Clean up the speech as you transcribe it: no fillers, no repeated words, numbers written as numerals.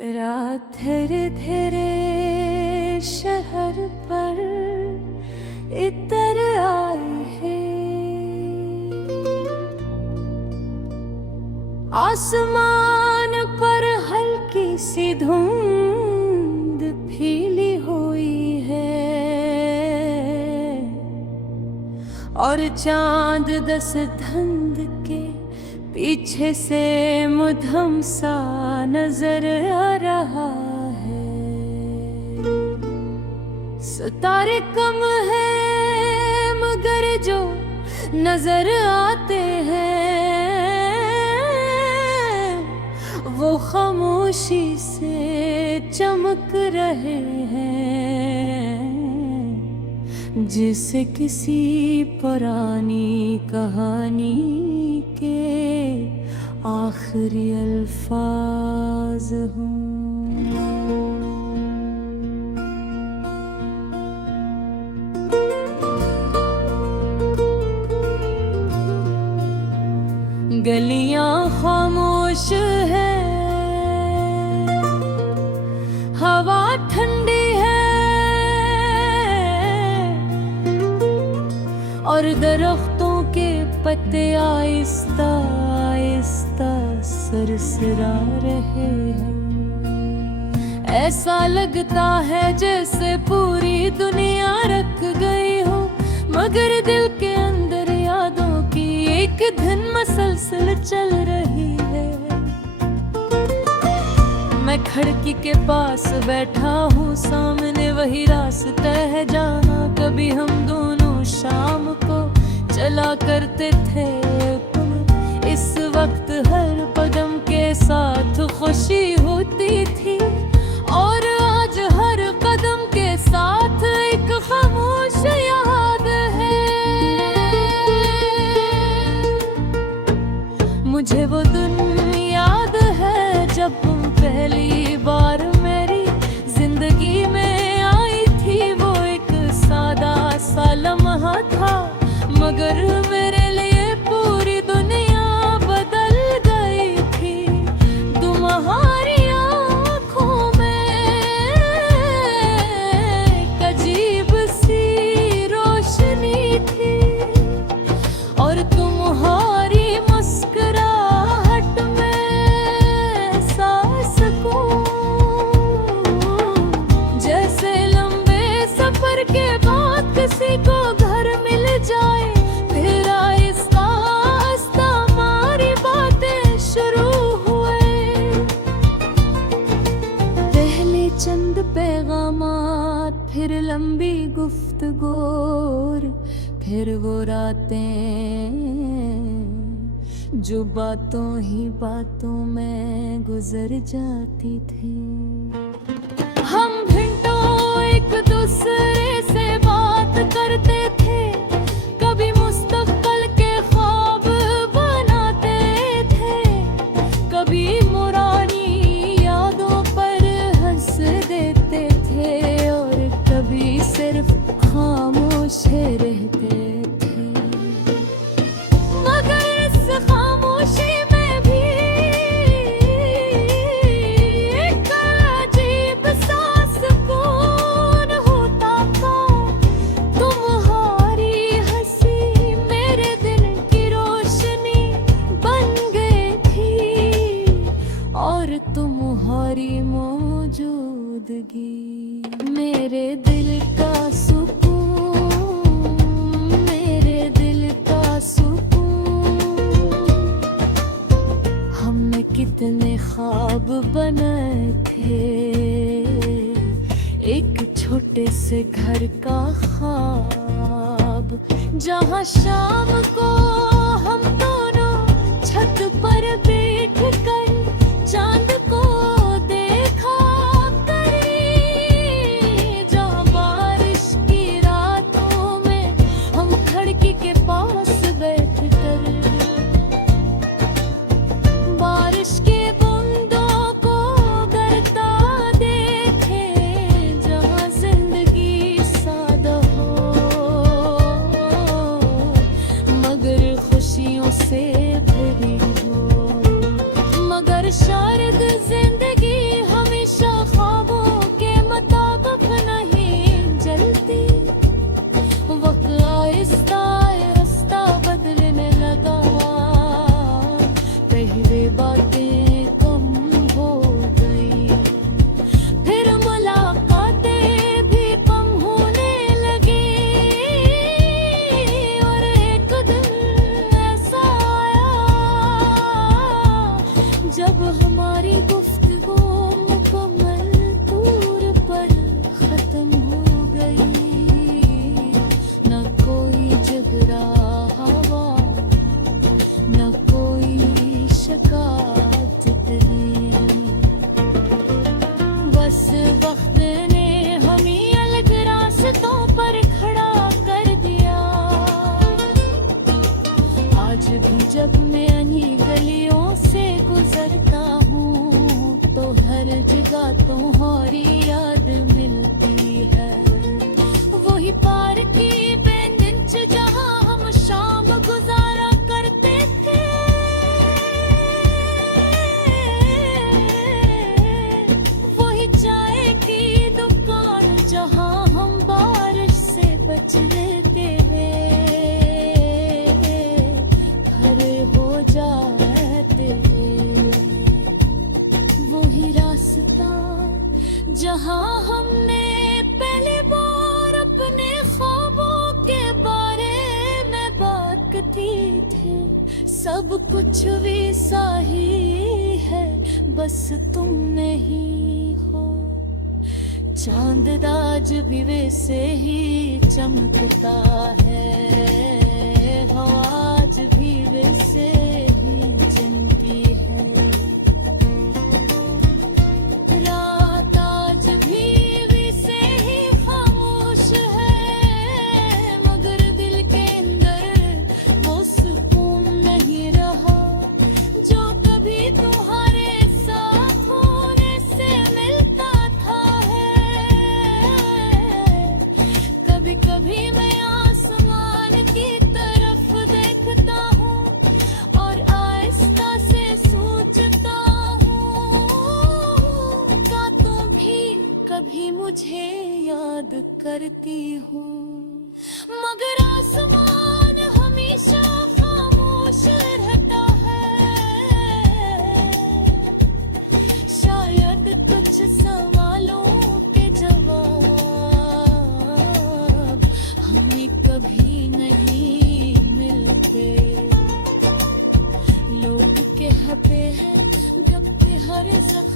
रात धीरे धीरे शहर पर इतर आई है। आसमान पर हल्की सी धुंध फीली हुई है और चांद दस धंध के पीछे से मध्यम सा नजर आ रहा है। सितारे कम है मगर जो नजर आते हैं वो खामोशी से चमक रहे हैं, जिसे किसी पुरानी कहानी के आखिरी अल्फाज हों। गलियां खामोश है, हवा ठंडी है और दरख्तों के पत्ते आहिस्ता आहिस्ता सरसरा रहे हैं। ऐसा लगता है जैसे पूरी दुनिया रख गई हो, मगर दिल के अंदर यादों की एक धुन मसलसल चल रही है। मैं खिड़की के पास बैठा हूँ, सामने वही रास्ता है जहाँ कभी हम दोनों शाम को चला करते थे। इस वक्त हर कदम के साथ खुशी होती थी और आज हर कदम के साथ एक खामोश याद है। मुझे वो दिन याद है जब तुम पहली बार मेरी जिंदगी में आई थी। वो एक सादा सा लम्हा था मगर मेरे लिए पूरी दुनिया बदल गई थी। तुम्हारी आँखों में एक अजीब सी रोशनी थी और तुम्हारी मुस्कुराहट में सांस को जैसे लंबे सफर के बाद किसी को घर मिल जाए, फिर आहिस्ता आहिस्ता हमारी बातें शुरू हुए। पहले चंद पैगामात, फिर लंबी गुफ्तगू, फिर वो रातें जो बातों ही बातों में गुजर जाती थी। हम घंटों एक दूसरे से बात करते थे, कभी मुस्तकबिल के ख्वाब बनाते थे, कभी पुरानी यादों पर हंस देते थे और कभी सिर्फ खामोश रहते थे। मगर इस खामोशी में भी एक अजीब सा सुकून होता था। तुम्हारी हंसी मेरे दिल की रोशनी बन गई थी और तुम्हारी मौजूदगी मेरे दिल का सुकून, मेरे दिल का सुकून। हमने कितने ख्वाब बनाए थे, एक छोटे से घर का ख्वाब जहाँ शाम को हम दोनों छत पर बैठ कर चांद को देखा करें, जहाँ बारिश की रातों में हम खिड़की के पास बैठ कर बारिश के बूंदों को गिरता देखे, जहाँ जिंदगी सादा हो मगर खुशियों से भरी हो। मगर शायद मुलाकातों और याद मिलती है। वही पार की बेंच जहां हम शाम गुजारा करते थे। वही चाय की दुकान जहां हम बारिश से बचते थे। हरे हो जाते वही रास्ता जहां हमने पहली बार अपने ख्वाबों के बारे में बात की थी। सब कुछ वैसा ही है, बस तुम नहीं हो। चांद आज भी वैसे ही चमकता है, हवा आज भी वैसे ही चमकी है। रात आज भी वैसे ही खामोश है, मगर दिल के अंदर वो सुकून नहीं रहा जो कभी तुम्हारे साथ होने से मिलता था है। कभी कभी मैं आसमान की तरफ देखता हूँ और आहिस्ता से सोचता हूँ, क्या तुम भी कभी मुझे याद करती हो। मगर आसमान हमेशा खामोश रहता है। शायद कुछ सवालों के जवाब हमें कभी नहीं मिलते। लोग कहते हैं गप्पे हर जगह